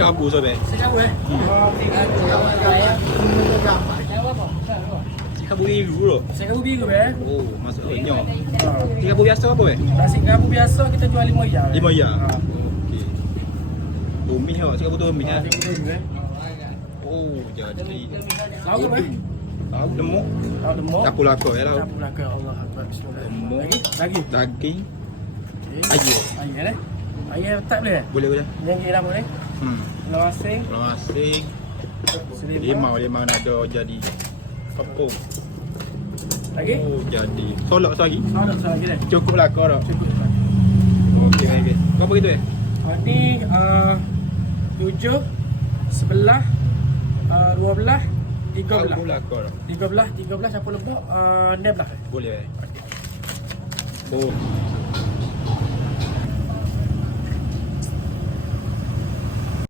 Sekabu so be. Sekarang eh. Sekabu biru tu. Sekarang biru eh. Oh, maksudnya. Ha. Sekabu biasa apa be? Nasi kerabu biasa kita jual lima ya. Lima ya. Ha. Okey. Bumi ha, sekabu tu bumi ha. Biru eh. Oh, jadi. Lauk apa? Tahu demuk. Lauk demuk. Dapur lakar ya Tak lah. pula ke Allah Akbar. Bismillah. Demuk. Lagi? Lagi. Daging. Okey. Ayam. Ayam eh. Ayam tak boleh eh? Boleh boleh. Yang kira apa ni? Hmm. Telur asin. Kalau asing limau limau nak ada jadi apa? Lagi? Oh, jadi. Solok lagi. Tak salah lagi dah. Cukup lah kau dah. Cukup. Okey, okey. Kau apa gitu eh? Uh, ni uh, tujuh, sebelah, uh, dua belah, tiga belah. Lah kau dah. Tiga belah, tiga belah siapa lebok, uh, enam belah. Boleh eh? Oh,